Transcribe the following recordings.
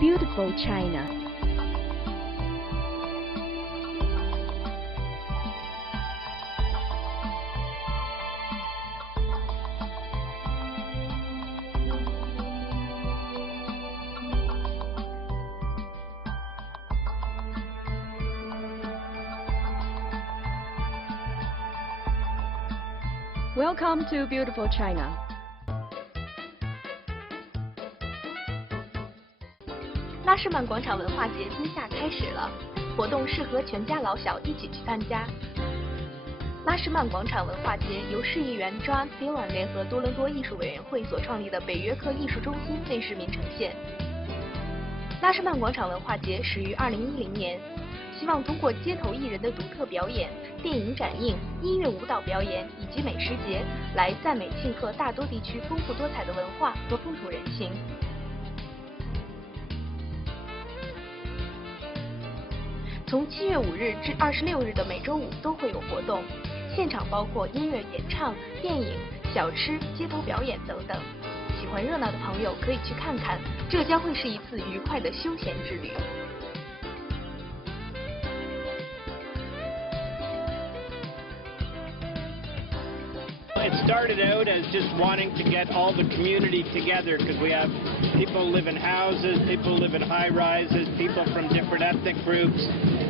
beautiful China. Welcome to beautiful China. 拉士曼广场文化节今夏开始了，活动适合全家老小一起去参加。拉士曼广场文化节由市议员 John Phelan 联合多伦多艺术委员会所创立的北约克艺术中心为市民呈现。拉士曼广场文化节始于2010年，希望通过街头艺人的独特表演、电影展映、音乐舞蹈表演以及美食节，来赞美庆贺大多地区丰富多彩的文化和风土人情。从7月5日至26日的每周5都会有活动，现场包括音乐演唱、电影、小吃、街头表演等等。喜欢热闹的朋友可以去看看，这将会是一次愉快的休闲之旅。It started out as just wanting to get all the community together because we have people live in houses, people live in high-rises, people from different ethnic groups,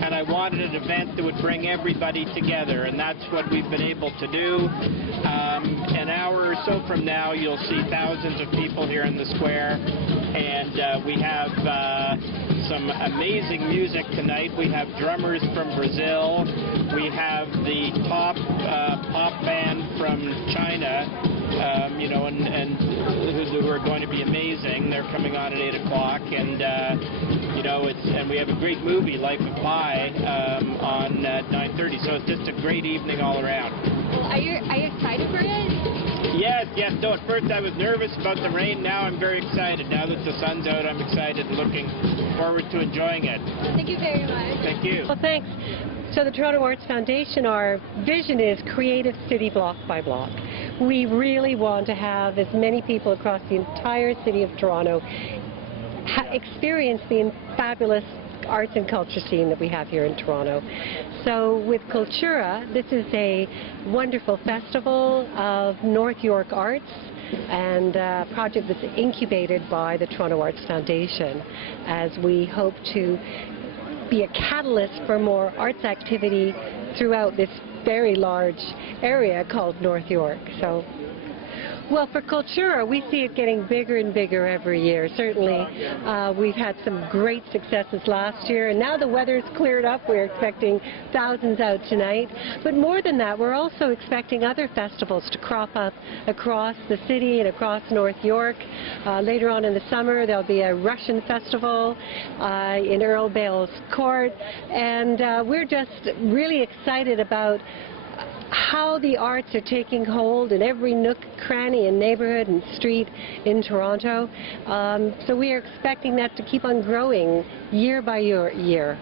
and I wanted an event that would bring everybody together, and that's what we've been able to do. An hour or so from now, you'll see thousands of people here in the square, and we have some amazing music tonight. We have drummers from Brazil. We have the top pop band from China, you know, and who are going to be amazing. They're coming on at 8 o'clock, and you know, and we have a great movie, Life of Pi, on at 9:30. So it's just a great evening all around. Are you excited for it? Yes. No, at first I was nervous about the rain. Now I'm very excited. Now that the sun's out, I'm excited and looking forward to enjoying it. Thank you very much. Thank you. Well, thanks. So the Toronto Arts Foundation, our vision is creative city block by block. We really want to have as many people across the entire city of Toronto experience the fabulous arts and culture scene that we have here in Toronto. So with Cultura, this is a wonderful festival of North York arts and a project that's incubated by the Toronto Arts Foundation, as we hope to be a catalyst for more arts activity throughout this very large area called North York. So, well, for Cultura, we see it getting bigger and bigger every year. Certainly, we've had some great successes last year, and now the weather's cleared up. We're expecting thousands out tonight. But more than that, we're also expecting other festivals to crop up across the city and across North York. Later on in the summer, there'll be a Russian festival in Earl Bale's Court, and we're just really excited about how the arts are taking hold in every nook, cranny, and neighborhood and street in Toronto. So we are expecting that to keep on growing year by year.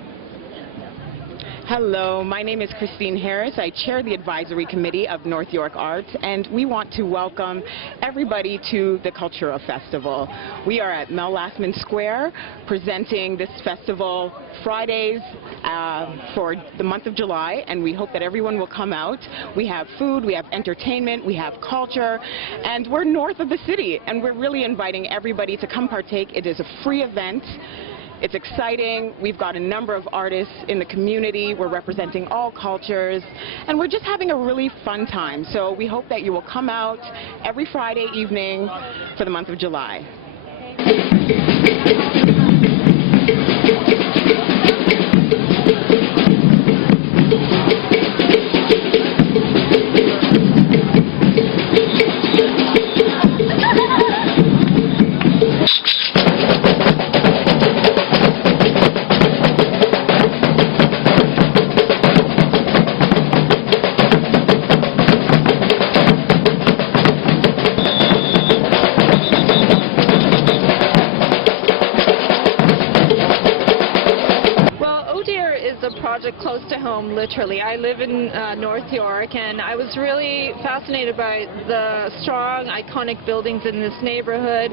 Hello, my name is Christine Harris. I chair the advisory committee of North York Arts, and we want to welcome everybody to the Cultura Festival. We are at Mel Lastman Square presenting this festival Fridays for the month of July, and we hope that everyone will come out. We have food, we have entertainment, we have culture, and we're north of the city, and we're really inviting everybody to come partake. It is a free event. It's exciting. We've got a number of artists in the community. We're representing all cultures, and we're just having a really fun time. So we hope that you will come out every Friday evening for the month of July. Close to home, literally. I live in North York, and I was really fascinated by the strong, iconic buildings in this neighborhood.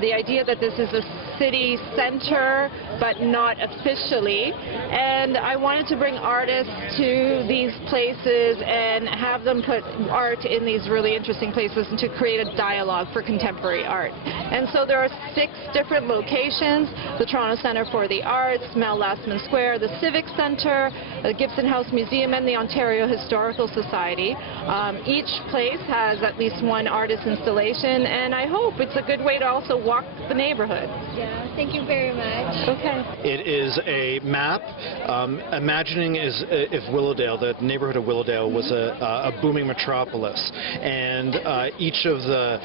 the idea that this is a city center, but not officially. And I wanted to bring artists to these places and have them put art in these really interesting places and to create a dialogue for contemporary art. And so there are 6 different locations: the Toronto Centre for the Arts, Mel Lastman Square, the Civic Centre, the Gibson House Museum, and the Ontario Historical Society. Each place has at least one artist installation, and I hope it's a good way to also walk the neighborhood. Yeah, thank you very much. Okay. It is a map imagining if Willowdale, the neighborhood of Willowdale, was a booming metropolis, and each of the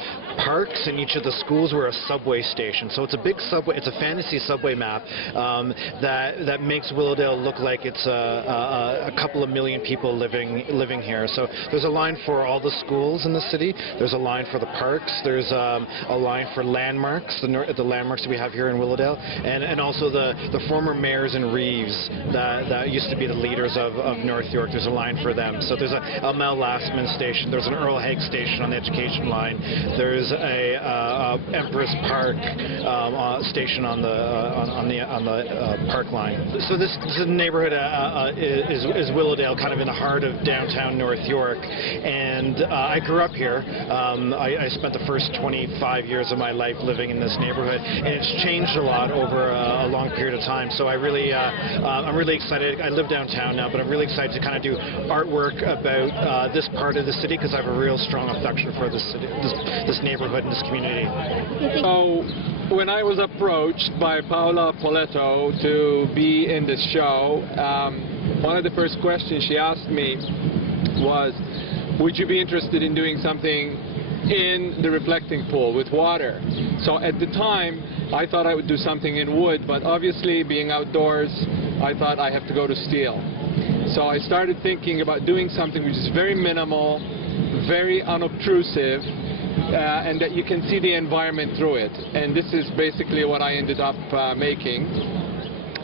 parks and each of the schools were a subway station. So it's a big subway, it's a fantasy subway map that makes Willowdale look like it's a couple of million people living here. So there's a line for all the schools in the city, there's a line for the parks, there's a line for landmarks, the landmarks that we have here in Willowdale, and also the former mayors and reeves that used to be the leaders of North York. There's a line for them. So there's a Mel Lastman station, there's an Earl Haig station on the education line, there's a Empress Park station on the park line. So this neighborhood is Willowdale, kind of in the heart of downtown North York, and I grew up here. I spent the first 25 years of my life living in this neighborhood, and it's changed a lot over a long period of time. So I'm really excited. I live downtown now, but I'm really excited to kind of do artwork about this part of the city, because I have a real strong affection for this city, this neighborhood and this community. So when I was approached by Paola Poletto to be in this show, one of the first questions she asked me was, would you be interested in doing something in the reflecting pool with water? So at the time I thought I would do something in wood, but obviously being outdoors I thought I have to go to steel. So I started thinking about doing something which is very minimal, very unobtrusive, and that you can see the environment through it. And this is basically what I ended up making.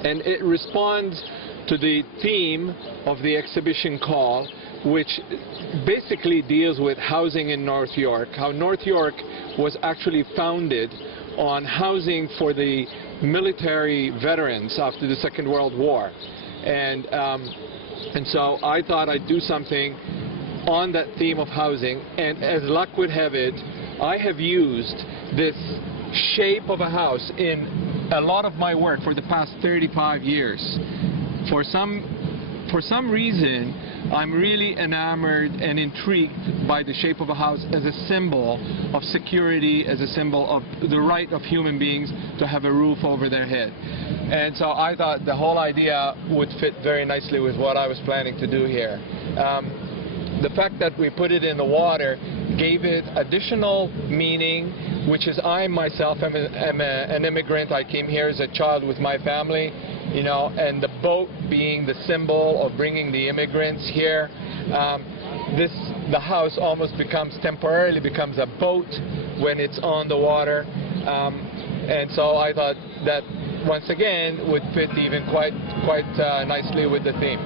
And it responds to the theme of the exhibition call, which basically deals with housing in North York, how North York was actually founded on housing for the military veterans after the Second World War. And so I thought I'd do something on that theme of housing, and as luck would have it, I have used this shape of a house in a lot of my work for the past 35 years. For some reason, I'm really enamored and intrigued by the shape of a house as a symbol of security, as a symbol of the right of human beings to have a roof over their head. And so I thought the whole idea would fit very nicely with what I was planning to do here. The fact that we put it in the water gave it additional meaning, which is I myself am an immigrant. I came here as a child with my family, you know, and the boat being the symbol of bringing the immigrants here. The house almost temporarily becomes a boat when it's on the water, and so I thought that once again would fit even quite nicely with the theme.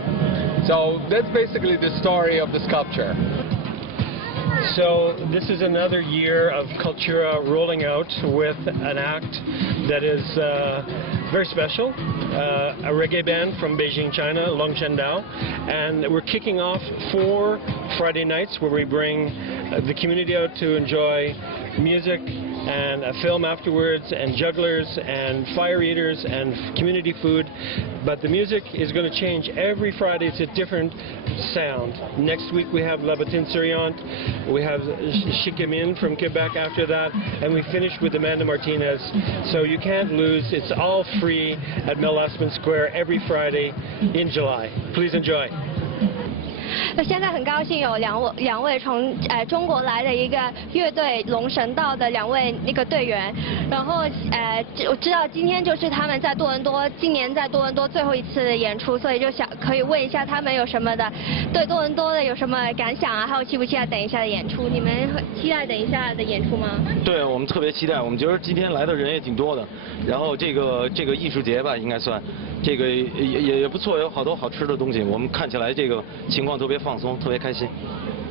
So that's basically the story of the sculpture. So this is another year of Cultura rolling out with an act that is very special, a reggae band from Beijing, China, Longchen Dao, and we're kicking off 4 Friday nights where we bring the community out to enjoy music and a film afterwards, and jugglers and fire eaters and community food. But the music is going to change every Friday. It's a different sound. Next week we have La Bottine Souriante, we have Chicamin from Quebec after that, and we finish with Amanda Martinez. So you can't lose. It's all free at Mel Lastman Square every Friday in July. Please enjoy. 现在很高兴有两位从中国来的一个乐队龙神道的2位队员，然后我知道今天就是他们在多伦多今年在多伦多最后一次的演出，所以就可以问一下他们有什么的对多伦多的有什么感想啊，还有期不期待等一下的演出？你们期待等一下的演出吗？对，我们特别期待，我们觉得今天来的人也挺多的，然后这个艺术节吧应该算。 这个也不错，有好多好吃的东西。我们看起来这个情况特别放松，特别开心。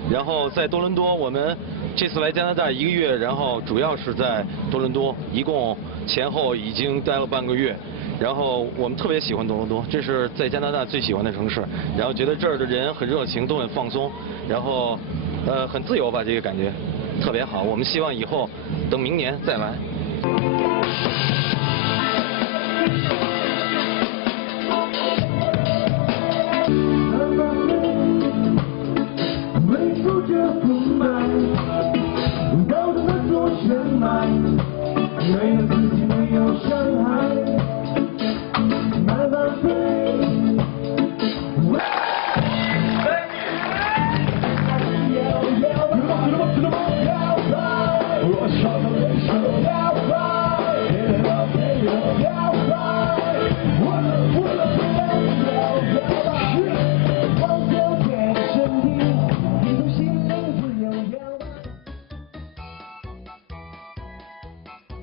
然后在多伦多，我们这次来加拿大1个月，然后主要是在多伦多，一共前后已经待了半个月。然后我们特别喜欢多伦多，这是在加拿大最喜欢的城市。然后觉得这儿的人很热情，都很放松，然后很自由吧，这个感觉特别好。我们希望以后等明年再来。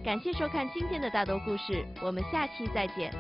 感谢收看今天的大多故事，我们下期再见。